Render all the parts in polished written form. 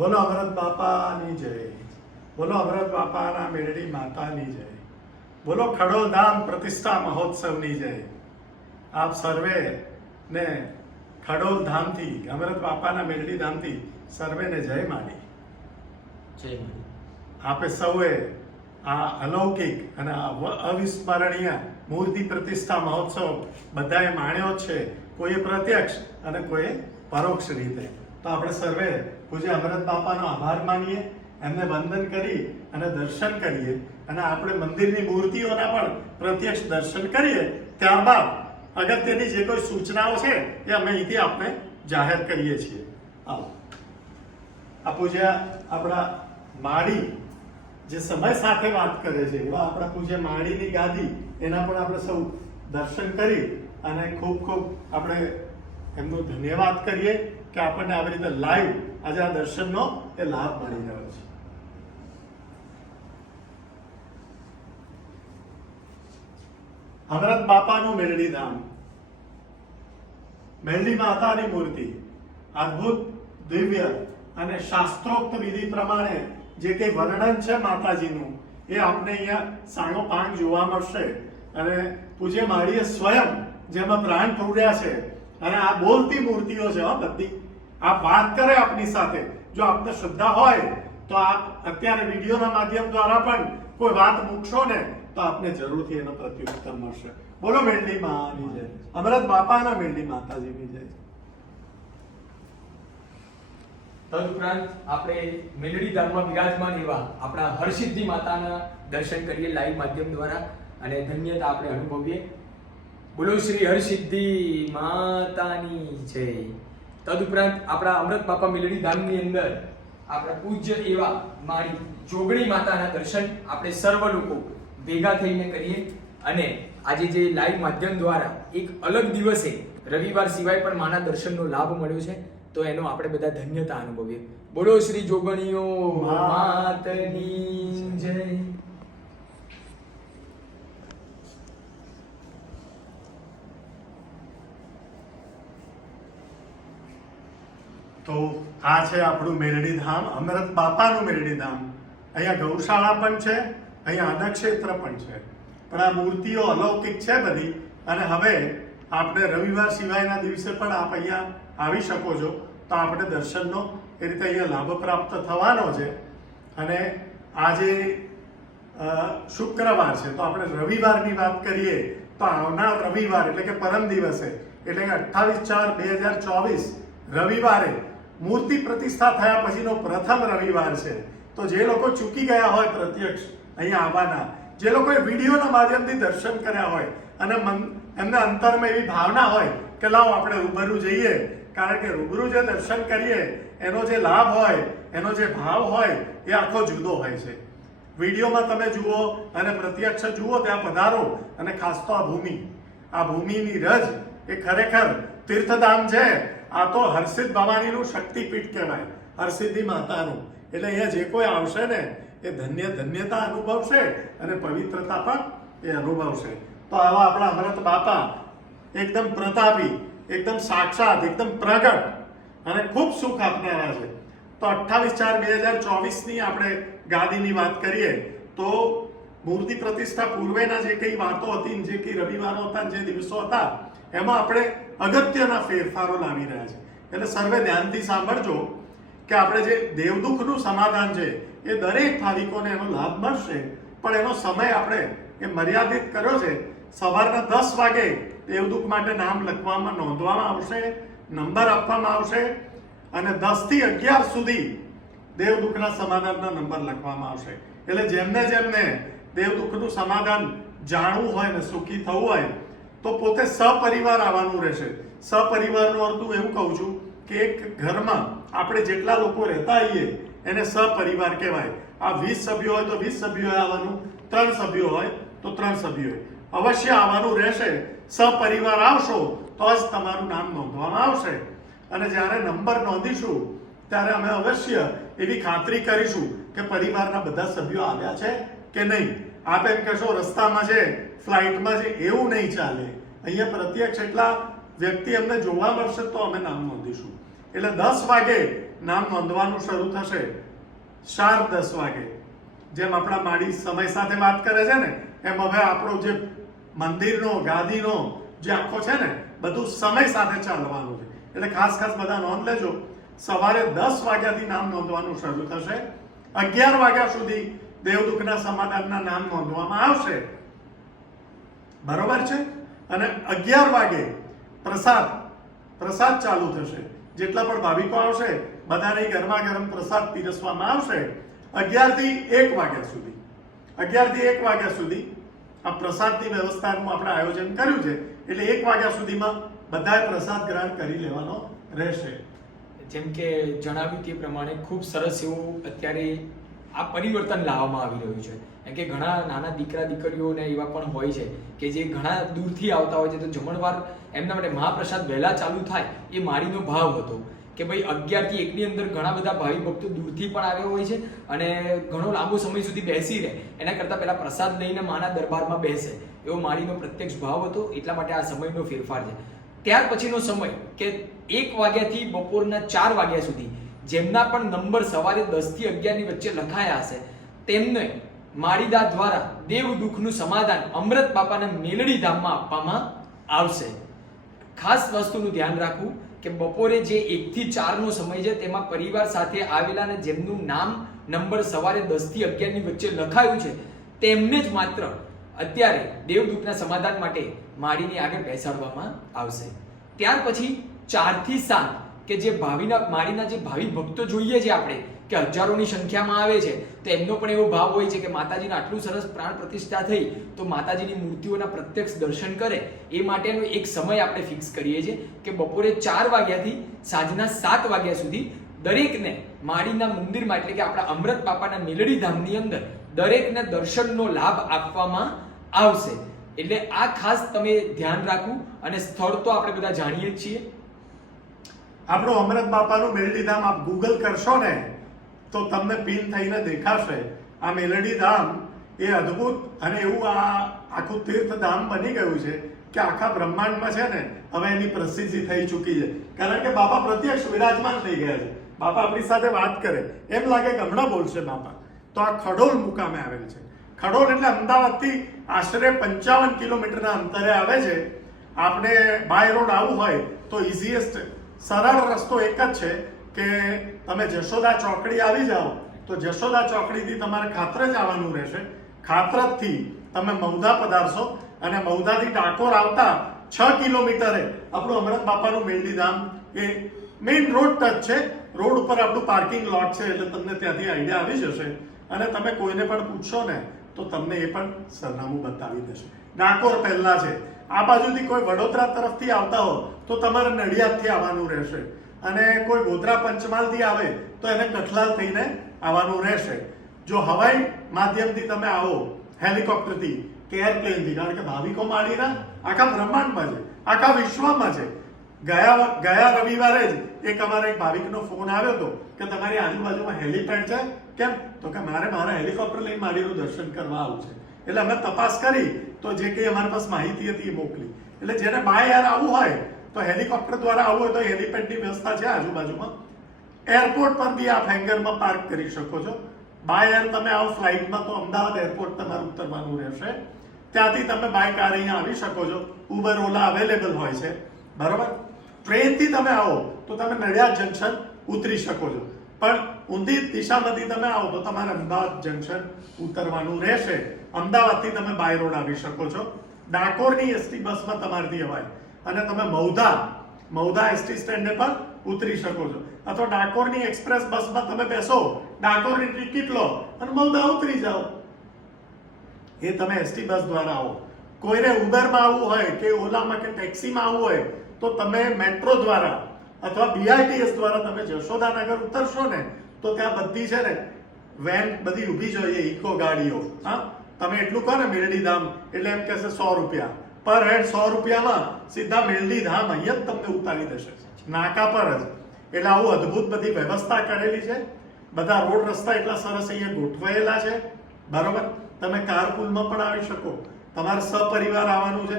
બોલો અમૃત બાપાની જય, બોલો અમૃત બાપાના મેરડી માતાની જય, બોલો ખડોલધામ પ્રતિષ્ઠા મહોત્સવની જય। આપ સર્વે ને ખડોલધામથી અમૃત બાપાના મેરડી ધામથી સર્વેને જય માડી। જય માડી। આપે સૌએ આ અલૌકિક અને અવિસ્મરણીય મૂર્તિ પ્રતિષ્ઠા મહોત્સવ બધાએ માણ્યો છે, કોઈએ પ્રત્યક્ષ અને કોઈએ પરોક્ષ રીતે। તો આપણે સર્વે પૂજ્ય અમૃત બાપાનો આભાર માનીએ, એમને વંદન કરી અને દર્શન કરીએ, અને આપણે મંદિરની મૂર્તિઓના પણ પ્રત્યક્ષ દર્શન કરીએ। ત્યારબાદ અગત્યની જે કોઈ સૂચનાઓ છે એ અમે અહીંથી આપને જાહેર કરીએ છીએ। આવો આ પૂજ્ય આપણા માળી જે સમય સાથે વાત કરે છે એવા આપણા પૂજ્ય માળીની ગાદી, એના પણ આપણે સૌ દર્શન કરી અને ખૂબ ખૂબ આપણે એમનો ધન્યવાદ કરીએ કે આપણને આવી રીતે લાઈવ આજે આ દર્શનનો એ લાભ મળી રહ્યો છે। અમૃત બાપાનું મેરડી ધામ, મેરડી માતાની મૂર્તિ અદ્ભુત, દિવ્ય અને શાસ્ત્રોક્ત વિધિ પ્રમાણે જે કંઈ વર્ણન છે માતાજીનું એ આપને અહીંયા સાણો પાંગ જોવા મળશે। અને પૂજ્ય માળીએ સ્વયં જેમાં પ્રાણ પૂર્યા છે, અને આ બોલતી મૂર્તિઓ છે બધી, આ વાત કરે આપની સાથે। જો આપને શ્રદ્ધા હોય તો આપ અત્યારે વિડીયોના માધ્યમ દ્વારા પણ કોઈ વાત મૂકશો ને તો આપને જરૂરથી એનો પ્રત્યુત્તર મળશે। બોલો મેરડી માની જય, અમૃત બાપાના મેરડી માતાજીની જય। તદુપરાંત આપણે મેલડી ધામમાં વિરાજમાન એવા આપણા હરસિદ્ધિ માતાના દર્શન કરીએ લાઈવ માધ્યમ દ્વારા, અને ધન્યતા આપણે અનુભવીએ। બોલો શ્રી હરસિદ્ધિ માતાની જય। તદુપરાંત આપણા અમૃત બાપા મેલડી ધામની અંદર આપણા પૂજ્ય એવા મારી જોગણી માતાના દર્શન આપણે સર્વ લોકો ભેગા થઈને કરીએ। અને આજે જે લાઈવ માધ્યમ દ્વારા એક અલગ દિવસે રવિવાર સિવાય પણ માના દર્શનનો લાભ મળ્યો છે, તો એનો આપણે બધા ધન્યતા અનુભવીએ। બોલો શ્રી જોગણીઓ માતની જય। તો આ છે આપણું મેરડી ધામ, અમૃત બાપાનું મેરડી ધામ। અહીંયા ગૌશાળા પણ છે, અહીંયા અન્નક્ષેત્ર પણ છે, પણ આ મૂર્તિઓ અલૌકિક છે બધી। અને હવે આપણે રવિવાર સિવાયના દિવસે પણ આપ અહીંયા આવી શકો છો, તો આપણે દર્શનનો એ રીતે અહીંયા લાભ પ્રાપ્ત થવાનો છે। અને આજે શુક્રવાર છે, તો આપણે રવિવારની વાત કરીએ તો આવનાર રવિવાર એટલે કે પરમ દિવસે એટલે કે 28/4/2024 રવિવારે મૂર્તિ પ્રતિષ્ઠા થયા પછીનો પ્રથમ રવિવાર છે। તો જે લોકો ચૂકી ગયા હોય પ્રત્યક્ષ અહીંયા આવવાના, જે લોકોએ વિડીયોના માધ્યમથી દર્શન કર્યા હોય અને એમના અંતરમાં એવી ભાવના હોય કે લાવો આપણે રૂબરૂ જઈએ, કારણ કે રૂબરૂ જે દર્શન કરીએ એનો જે લાભ હોય, એનો જે ભાવ હોય એ આખો જુદો હોય છે। વિડીયોમાં તમે જુઓ અને પ્રત્યક્ષ જુઓ ત્યાં પધારો, અને ખાસ તો આ ભૂમિની રજ એ ખરેખર તીર્થધામ છે। આ તો હરસિદ્ધ ભવાનીનું શક્તિપીઠ કહેવાય, હરસિદ્ધિ માતાનું। એટલે અહીંયા જે કોઈ આવશે ને એ ધન્યતા અનુભવશે અને પવિત્રતા પણ એ અનુભવશે। તો આવા આપણા અમૃત બાપા એકદમ પ્રતાપી, એકદમ સાક્ષાત, એકદમ પ્રગટ અને ખૂબ સુખ આપનારા છે। તો 28/4/2024ની આપણે ગાદીની વાત કરીએ તો મૂર્તિ પ્રતિષ્ઠા પૂર્વેના જે કઈ વાતો હતી, જે કઈ રવિવારો હતા, જે દિવસો હતા, એમાં આપણે અગત્યના ફેરફારો લાવી રહ્યા છે। એટલે સર્વે ધ્યાનથી સાંભળજો કે આપણે જે દેવદુખનું સમાધાન છે એ દરેક ભાવિકોને એનો લાભ મળશે, પણ એનો સમય આપણે એ મર્યાદિત કર્યો છે। સવારના 10 વાગે દેવદુખ માટે નામ નોંધવામાં આવશે, નંબર આપવામાં આવશે, અને 10 થી 11 સુધી દેવદુખના સમાધાનના નંબર લખવામાં આવશે। એટલે જેમને દેવદુખનું સમાધાન જાણવું હોય ને સુખી થવું હોય તો પોતે સપરિવાર આવવાનું રહેશે। સપરિવારનો અર્થ હું એવું કહું છું કે એક ઘરમાં આપણે જેટલા લોકો રહેતા હોઈએ એને સપરિવાર કહેવાય। આ 20 સભ્યો હોય તો 20 સભ્યોએ આવવાનું, 3 સભ્યો હોય તો 3 સભ્યોએ અવશ્ય આવવાનું રહેશે। સપરિવાર આવશો તો જ તમારું નામ નોંધવામાં આવશે। અને જ્યારે નંબર નોંધીશું ત્યારે અમે અવશ્ય એવી ખાતરી કરીશું કે પરિવારના બધા સભ્યો આવ્યા છે કે નહીં। આપ એમ કહેશો રસ્તામાં છે, ફ્લાઇટમાં છે, એવું નહીં ચાલે। અહીંયા પ્રત્યક્ષ એટલા વ્યક્તિ અમને જોવા મળશે તો અમે નામ નોંધીશું। એટલે 10 વાગે નામ નોંધવાનું શરૂ થશે 4:10 વાગે. જેમ આપણા માળી સમય સાથે વાત કરે છે ને, એમ હવે આપણો જે મંદિરનો ગાદીનો જે આખો છે ને, બધું સમય સાથે ચાલવાનું છે. એટલે ખાસ બધા નોંધ લેજો. સવારે 10 વાગ્યાથી નામ નોંધવાનું શરૂ થશે. 11 વાગ્યા સુધી દેવદુખના સમાધાનના નામ નોંધવામાં આવશે. બરોબર છે? અને 11 વાગે પ્રસાદ ચાલુ થશે. જેટલા પણ ભાવિકો આવશે બધાને ગરમા ગરમ પ્રસાદ પીરસવામાં આવશે. 11 થી 1 વાગ્યા સુધી આ પ્રસાદની વ્યવસ્થાનું આપણે આયોજન કર્યું છે. એટલે 1 વાગ્યા સુધીમાં બધાએ પ્રસાદ ગ્રહણ કરી લેવાનો રહેશે. જેમ કે જણાવ્યું તે પ્રમાણે ખૂબ સરસ એવું અત્યારે આ પરિવર્તન લાવવામાં આવી રહ્યું છે. કેમ કે ઘણા નાના દીકરા દીકરીઓને એવા પણ હોય છે કે જે ઘણા દૂરથી આવતા હોય છે, તો જમણવાર એમના માટે મહાપ્રસાદ વહેલા ચાલુ થાય એ મારીનો ભાવ હતો કે ભાઈ 11 થી 1 ની અંદર ઘણા બધા ભાવિ ભક્તો દૂરથી પણ આવ્યા હોય છે અને ઘણો લાંબો સમય સુધી બેસી રહે, એના કરતાં પહેલા પ્રસાદ લઈને માના દરબારમાં બેસે, એવો મારીનો પ્રત્યક્ષ ભાવ હતો. એટલા માટે આ સમયનો ફેરફાર છે. ત્યાર પછીનો સમય કે 1 વાગ્યાથી બપોરના 4 વાગ્યા સુધી જેમના પણ નંબર સવારે 10 થી 11 ની વચ્ચે લખાયા હશે તેમને માળીદા દ્વારા દેવ દુઃખનું સમાધાન અમૃત બાપાના મેલડી ધામમાં આપવામાં આવશે. ખાસ વસ્તુનું ધ્યાન રાખવું કે બપોરે જે 1 થી 4 નો સમય છે તેમાં પરિવાર સાથે આવેલા અને જેમનું નામ નંબર સવારે 10 થી 11 ની વચ્ચે લખાયું છે તેમને જ માત્ર અત્યારે દેવ દુઃખના સમાધાન માટે માળીની આગળ બેસાડવામાં આવશે. ત્યાર પછી 4 થી 7 કે જે માળીના જે ભાવિ ભક્તો જોઈએ છે આપણે કે હજારોની સંખ્યામાં આવે છે, તો એમનો પણ એવો ભાવ હોય છે કે માતાજીને આટલું સરસ પ્રાણ પ્રતિષ્ઠા થઈ તો માતાજીની મૂર્તિઓના પ્રત્યક્ષ દર્શન કરે. એ માટેનો એક સમય આપણે ફિક્સ કરીએ છીએ કે બપોરે 4 વાગ્યાથી સાંજના 7 વાગ્યા સુધી દરેકને માળીના મંદિરમાં એટલે કે આપણા અમૃત બાપાના મેલડી ધામની અંદર દરેકને દર્શનનો લાભ આપવામાં આવશે. એટલે આ ખાસ તમે ધ્યાન રાખવું. અને સ્થળ તો આપણે બધા જાણીએ જ છીએ, આપણું અમૃત બાપાનું મેલડી ધામ. આપ ગૂગલ કરશો ને તો તમને પિન થઈને દેખાશે. આ મેલડી ધામ એ અદ્ભુત અને એવું આ આખું તીર્થધામ બની ગયું છે કે આખા બ્રહ્માંડમાં છે ને હવે એની પ્રસિદ્ધિ થઈ ચૂકી છે. કારણ કે બાપા પ્રત્યક્ષ વિરાજમાન થઈ ગયા છે. બાપા આપણી સાથે વાત કરે એમ લાગે કે હમણાં બોલશે બાપા. તો આ ખડોલ મુકામે આવેલ છે. ખડોલ એટલે અમદાવાદથી આશરે 55 કિલોમીટરના અંતરે આવે છે. આપણે બાય રોડ આવવું હોય તો ઇઝીએસ્ટ સરળ રસ્તો એક જ છે કે તમે જશોદા ચોકડી આવી જાઓ તો જશોદા ચોકડીથી તમારે ખાતરજ આવવાનું રહેશે. ખાતરજથી તમે મૌધા પધારશો અને મૌધાથી ડાકોર આવતા 6 કિલોમીટરે આપણું અમૃત બાપાનું મેલડી ધામ એ મેઇન રોડ ટચ છે. રોડ ઉપર આપણું પાર્કિંગ લોટ છે એટલે તમને ત્યાંથી આઈડિયા આવી જશે. અને તમે કોઈને પણ પૂછશો ને તો તમને એ પણ સરનામું બતાવી દેશે. ડાકોર પહેલા છે. આ બાજુથી કોઈ વડોદરા તરફથી આવતા હો તો તમારે નડિયાદથી આવવાનું રહેશે. અને કોઈ ગોધરા પંચમહાલથી આવે તો એને કઠલાલ થઈને આવવાનું રહેશે. જો હવાઈ માધ્યમથી તમે આવો હેલિકોપ્ટરથી કે એરપ્લેનથી, કારણ કે ભાવિકો માળીના આખા બ્રહ્માંડમાં છે, આખા વિશ્વમાં છે. ગયા રવિવારે જ એક અમારા એક ભાવિકનો ફોન આવ્યો હતો કે તમારી આજુબાજુમાં હેલિપેડ છે. કેમ? તો કે મારા હેલિકોપ્ટર લઈને માળીનું દર્શન કરવા આવું છે. એટલે અમે તપાસ કરી તો જે કંઈ અમારી પાસે માહિતી હતી એ મોકલી. એટલે જેને બાય એર આવવું હોય તો હેલિકોપ્ટર દ્વારા આવવું હોય તો હેલિપેડની વ્યવસ્થા છે આજુબાજુમાં. એરપોર્ટ પર બી આપ હેંગરમાં પાર્ક કરી શકો છો. બાય એર તમે આવો ફ્લાઇટમાં તો અમદાવાદ એરપોર્ટ તમારે ઉતરવાનું રહેશે. ત્યાંથી તમે બાય કાર અહીંયા આવી શકો છો. ઉબર ઓલા અવેલેબલ હોય છે. બરોબર? ટ્રેનથી તમે આવો તો તમે નડિયાદ જંકશન ઉતરી શકો છો. પણ ઊંધી દિશામાંથી તમે આવો તો તમારે અમદાવાદ જંકશન ઉતરવાનું રહેશે. અમદાવાદથી તમે બાય રોડ આવી શકો છો. ડાકોરની એસટી બસમાં તમારથી અવાય અને તમે મૌધા એસટી સ્ટેન્ડે પર ઉતરી શકો છો. અથવા ડાકોરની એક્સપ્રેસ બસમાં તમે બેસો, ડાકોરની ટિકિટ લો અને મૌધા ઉતરી જાઓ. એ તમે એસટી બસ દ્વારા આવો. કોઈને ઉબરમાં આવવું હોય કે ઓલામાં કે ટેક્સીમાં આવવું હોય તો તમે મેટ્રો દ્વારા અથવા બીઆરટીએસ દ્વારા તમે જશોદાનગર ઉતરશો ને તો ત્યાં બધી છે ને વેન બધી ઊભી જોઈએ, ઇકો ગાડીઓ. હા, તમે એટલું કહો ને મેલડી ધામ એટલે એમ કહેશે 100 રૂપિયા પર હેડ. 100 રૂપિયામાં સીધા મેલડી ધામ અહીંયા જ તમને ઉતારી દેશે, નાકા પર જ. એટલે આવું અદ્ભુત બધી વ્યવસ્થા કરેલી છે. બધા રોડ રસ્તા એટલા સરસ અહીંયા ગોઠવાયેલા છે. બરોબર? તમે કારપુલમાં પણ આવી શકો. તમારે સપરિવાર આવવાનું છે,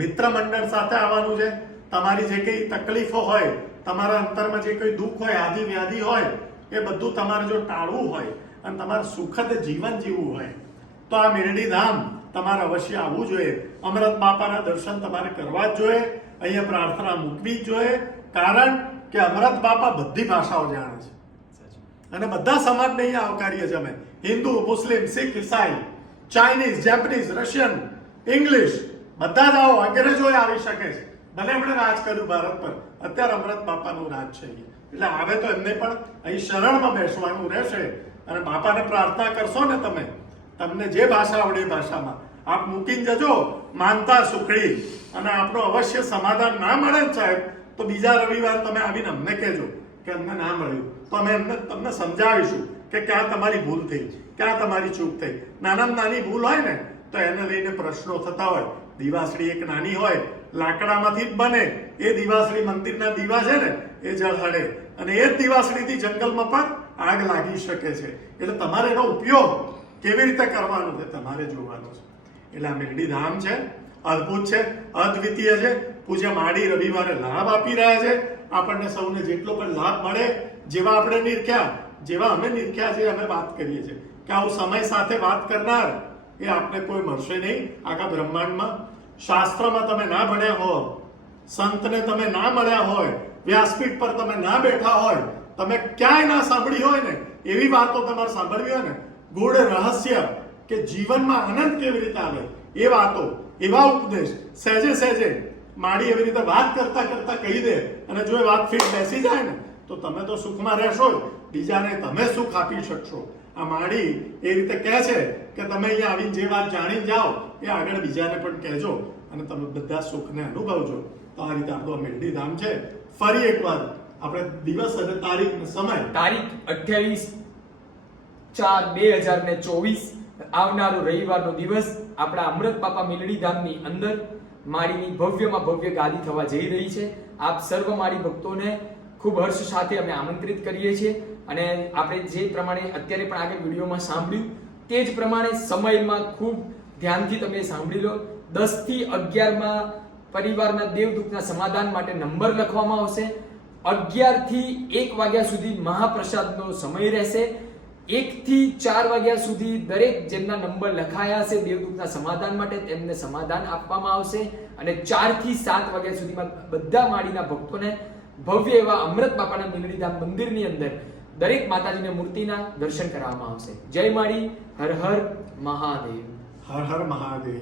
મિત્ર મંડળ સાથે આવવાનું છે તમારી જે કંઈ તકલીફો હોય, તમારા અંતરમાં જે કંઈ દુઃખ હોય, આદિ વ્યાધિ હોય, એ બધું તમારે જો ટાળવું હોય અને તમારે સુખદ જીવન જીવવું હોય તો આ મેરડી ધામ તમારે અવશ્ય આવવું જોઈએ. અમૃત બાપાના દર્શન તમારે કરવા જ જોઈએ, અહીંયા પ્રાર્થના મૂકવી જ જોઈએ, કારણ કે અમૃત બાપા બધી ભાષાઓ જાણે છે અને બધા સમાજને અહીંયા આવકારીએ છીએ અમે. હિન્દુ, મુસ્લિમ, શીખ, ઈસાઈ, ચાઇનીઝ, જેપનીઝ, રશિયન, ઇંગ્લિશ, બધા જ આવો. અંગ્રેજો આવી શકે છે, ભલે એમણે રાજ કર્યું ભારત પર, અત્યારે અમૃત બાપાનું રાજ છે અહીંયા. એટલે આવે તો એમને પણ અહીં શરણમાં બેસવાનું રહેશે અને બાપાને પ્રાર્થના કરશો ને તમે, તમને જે ભાષા આવડે એ ભાષામાં આપ મૂકીને જજો માનતા સુખડી. અને આપણું અવશ્ય સમાધાન ના મળે ને સાહેબ તો બીજા રવિવાર તમે આવીને અમને કહેજો કે અમને ના મળ્યું, તો અમે તમને સમજાવીશું કે ક્યાં તમારી ભૂલ થઈ, ક્યાં તમારી ચૂક થઈ. નાનામાં નાની ભૂલ હોય ને તો એને લઈને પ્રશ્નો થતા હોય. દીવાસળી એક નાની હોય, લાકડામાંથી જ બને, એ દીવાસળી મંદિરના દીવા છે ને એ જળહળે અને એ જ દીવાસળીથી જંગલમાં પણ આગ લાગી શકે છે. એટલે તમારે એનો ઉપયોગ કેવી રીતે કરવાનો છે તમારે જોવાનું છે. એટલે આ મેરડી ધામ છે, અદ્ભુત છે, અદ્વિતીય છે. પૂજ્ય માડી રવિવારે લાભ આપી રહ્યા છે આપણને સૌને. જેટલો પણ લાભ મળે, જેવા આપણે નિરખ્યા, જેવા અમે નિરખ્યા છીએ, અમે વાત કરીએ છીએ કે આવું સમય સાથે વાત કરનાર એ આપને કોઈ મળશે નહીં આખા બ્રહ્માંડમાં. શાસ્ત્રમાં તમે ના ભણ્યા હો, સંતને તમે ના મળ્યા હોય, વ્યાસપીઠ પર તમે ના બેઠા હોય, તમે ક્યાંય ના સાંભળી હોય ને એવી વાતો તમારે સાંભળવી હોય ને, ગૂઢ રહસ્ય કે જીવનમાં આનંદ કેવી રીતે આવે એ વાતો, એવા ઉપદેશ સહેજે સહેજે માડી એવી રીતે વાત કરતા કરતા કહી દે અને જો એ વાત ફીટ બેસી જાય ને તો તમે તો સુખમાં રહેશો જ, બીજાને તમે સુખ આપી શકશો. આ માડી એ રીતે કહે છે કે તમે અહીંયા આવીને જે વાત જાણી જાઓ એ આગળ બીજાને પણ કહેજો અને તમે બધા સુખને અનુભવજો. તો આ રીતે આપણું મેરડી ધામ છે. ફરી એકવાર આપણે દિવસ અને તારીખ અને સમય, તારીખ 28/4/2024 આવનારો રવિવારનો દિવસ આપણા અમૃત બાપા મેલડી ધામની અંદર માડીની ભવ્યમાં ભવ્ય ગાદી થવા જઈ રહી છે. આપ સર્વ માડી ભક્તોને ખૂબ હર્ષ સાથે અમે આમંત્રિત કરીએ છીએ અને આપણે જે પ્રમાણે અત્યારે પણ આગળ વિડીયોમાં સાંભળ્યું તે જ પ્રમાણે સમયમાં ખૂબ ધ્યાનથી તમે સાંભળી લો. 10 થી 11 પરિવારના દેવ દુઃખના સમાધાન માટે નંબર લખવામાં આવશે. 11 થી 1 વાગ્યા સુધી મહાપ્રસાદનો સમય રહેશે. 1 થી 4 વાગ્યા સુધી દરેક જેમના નંબર લખાયા હશે દેવ દુઃખના સમાધાન માટે તેમને સમાધાન આપવામાં આવશે અને 4 થી 7 વાગ્યા સુધીમાં બધા માડીના ભક્તોને ભવ્ય એવા અમૃત બાપાના મેલડી ધામ મંદિરની અંદર દરેક માતાજીની મૂર્તિના દર્શન કરવામાં આવશે. જય માડી, હર હર મહાદેવ. હર હર મહાદેવ.